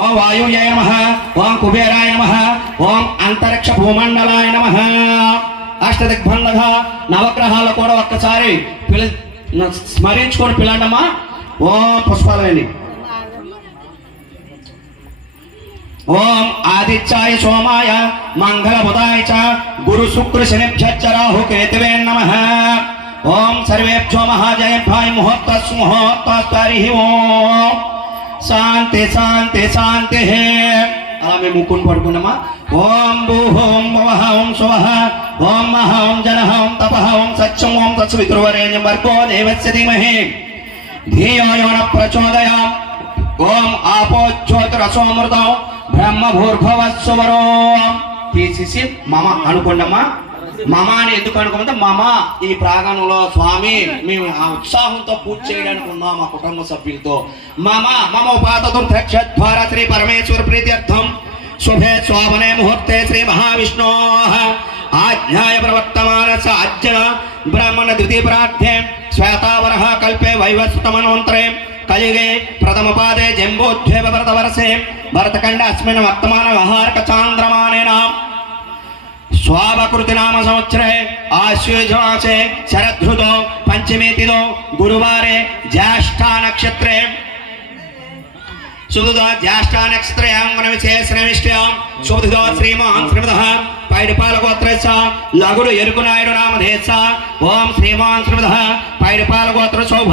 ఓం వాయువ్యాయ నమః, ఓం కుబేరాయ నమః, ఓం అంతరిక్ష భూమండలాయ నమః. అష్టదిగ్బంధక నవగ్రహాలు కూడా ఒక్కసారి స్మరించుకొని పిల్లండమ్మా. ఓం పుష్పాలని. ఓం ఆదిత్యాయ సోమాయ మంగళబుధాయ చ గురు శుక్ర శనిభ్యశ్చ రాహు కేతవే నమః. ఓం సర్వేభ్యో మహాజయేభ్యాయ ముహూర్తస్సు ముహూర్తస్తు. హరి ఓం. శాంతి శాంతి శాంతి. అలా మేము ముక్కుని పడుకున్నామా. ఓం భూః ఓం భువః ఓం శువః ఓం మహా ఓం జనః ఓం తపః ఓం సత్యం ఓం తత్సవితుర్వరేణ్యం భర్గో దేవస్య ధీమహి ధియో యో నః ప్రచోదయాత్. ఓం ఆపో జ్యోతిరసోమృతం బ్రహ్మ భూర్భువస్సువరో. తీసేసి మమ అనుకోండమ్మా. మమ అని ఎందుకు అనుకోమంటే మమ ఈ ప్రాంగణంలో స్వామి మేము ఆ ఉత్సాహంతో పూజ చేయడానికి ఉన్నాం మా కుటుంబ సభ్యులతో. మమ మమ ఉపాతదుర్ధక్షద్వార శ్రీ పరమేశ్వర ప్రీత్యర్థం శుభే శోభనే ముహూర్తే శ్రీ మహావిష్ణో ఆజ్ఞాయ ప్రవర్తమానస అజ్ఞ బ్రాహ్మణ ద్వితీయ ప్రార్థే శ్వేతావరః కల్పే వైవస్వతమనోంతరే కలిగే ప్రథమ పాదే జంబోద్వేవ భరతవర్షే భరతఖండ అస్మిన్ వర్తమాన వ్యవహారక చాంద్రమానేన స్వాభకృతి నామ సంవత్సరే ఆశ్వయుజమాసే శరదృతో పంచమే తిథో గురువారే జ్యేష్ఠ నక్షత్రే శుభదో జ్యేష్ఠ నక్షత్రయాంగన విశేషణమిష్ట్యాం శుభదో శ్రీమాన్ శ్రీమదః పైడిపాలగోత్రస్య లఘుడు ఎరుకునాయుడు నామధేయస్య. ఓం శ్రీమాన్ శ్రీమదః పైడిపాలగోత్ర శోభ